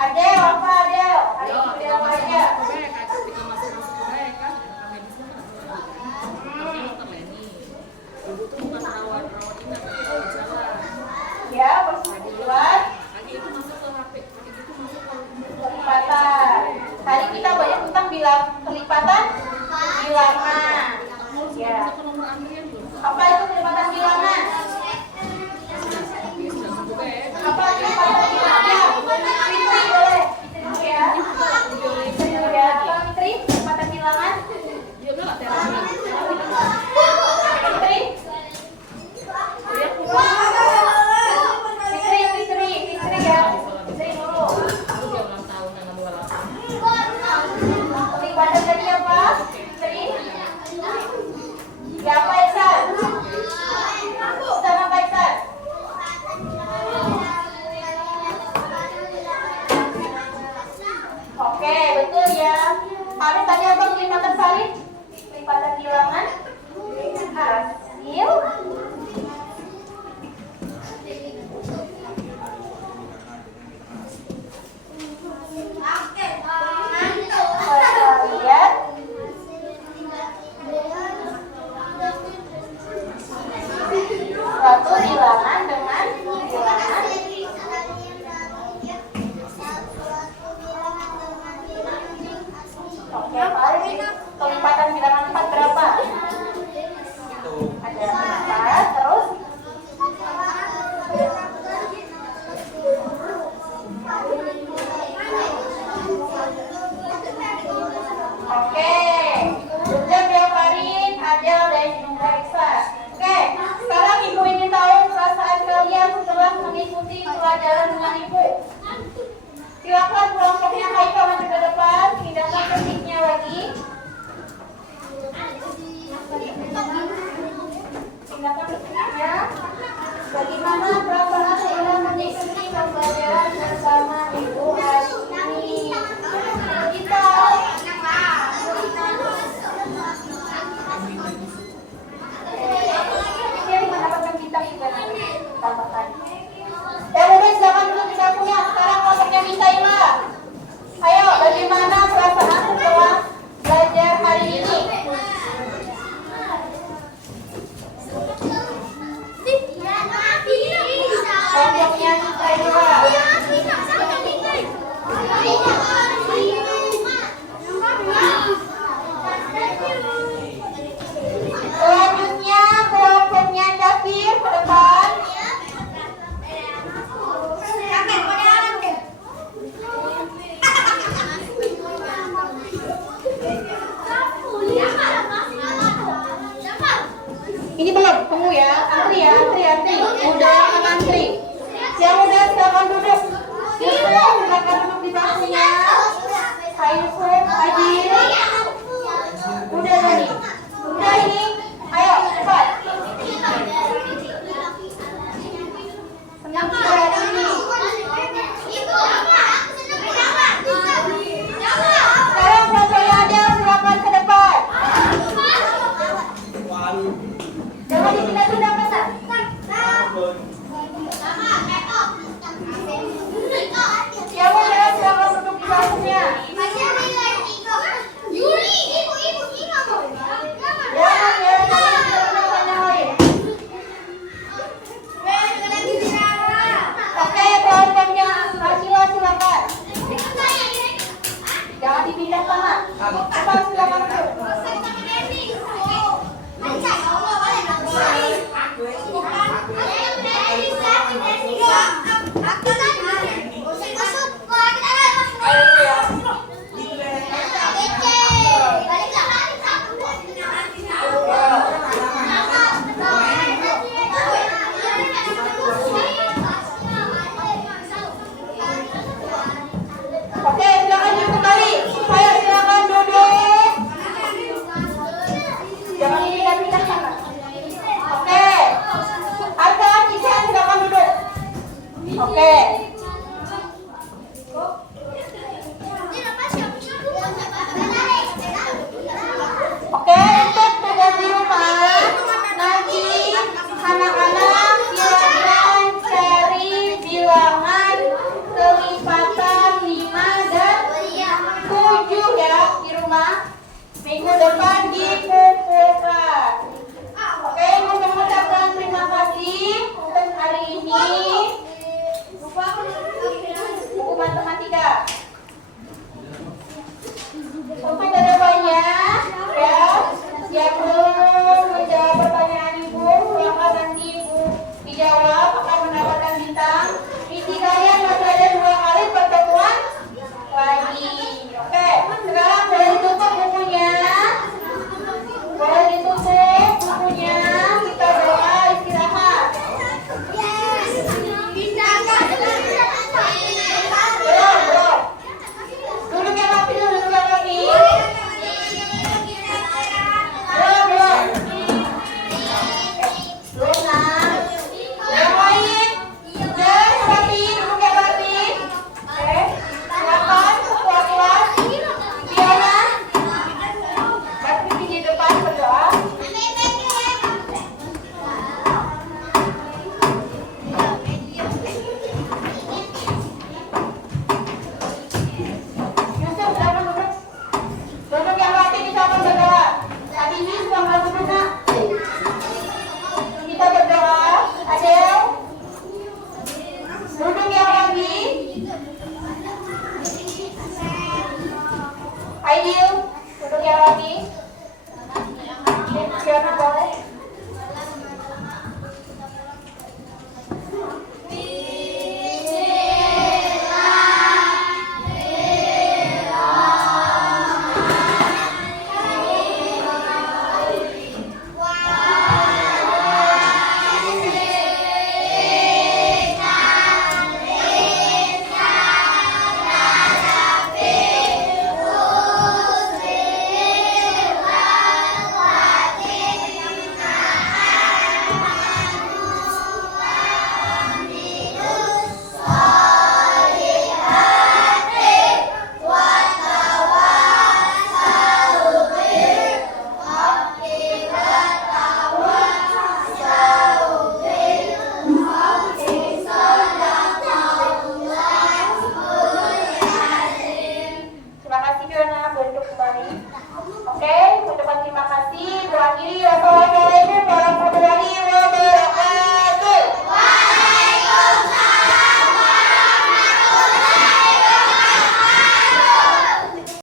Adel, apa Adel? Hari ini belajar apa aja? Ya, persetujuan. Kelipatan. Hari kita banyak tentang kelipatan bilangan. Ya. Apa itu kelipatan bilangan? Apa kelipatan bilangan? Fitri boleh. Ya. Ya, Fitri, kelipatan bilangan. Fitri. Fitri ya. Fitri dulu. Kelipatan tadi apa? Fitri. Ya, apa Iksan? Sama apa Iksan? Oke, betul ya. Farid tadi apa kelipatan Farid? Kelipatan bilangan hasil. Lihat. Suatu bilangan dengan bilangan. Oke, Farid. Kelipatan bilangan 4 berapa? Ada 4, terus oke, sudah ya Farid, Adel dan juga Iksan. Oke, sekarang Ibu ingin tahu perasaan kalian setelah mengikuti pelajaran dengan Ibu. Silakan kelompoknya Haikal maju ke depan, pindahkan ketiknya lagi. Pindahkan ketiknya. Bagaimana perasaan setelah mengikuti pelajaran bersama Ibu hari ini? Kita mendapatkan bintang juga tambahan. Udah silakan dulu kita punya. Sekarang kelompoknya Mikaela. Ayo, bagaimana perasaan setelah belajar hari ini? Kelompoknya Mikaela. Selanjutnya kelompoknya Syafir ke depan. Ini belum, tunggu ya, antri. Udah antri. Yang udah silakan duduk. Yusuf, silakan duduk di bangkunya. Hai Yusuf, Adil. Udah nih. Udah ini. Ayo, cepat. Fiona boleh.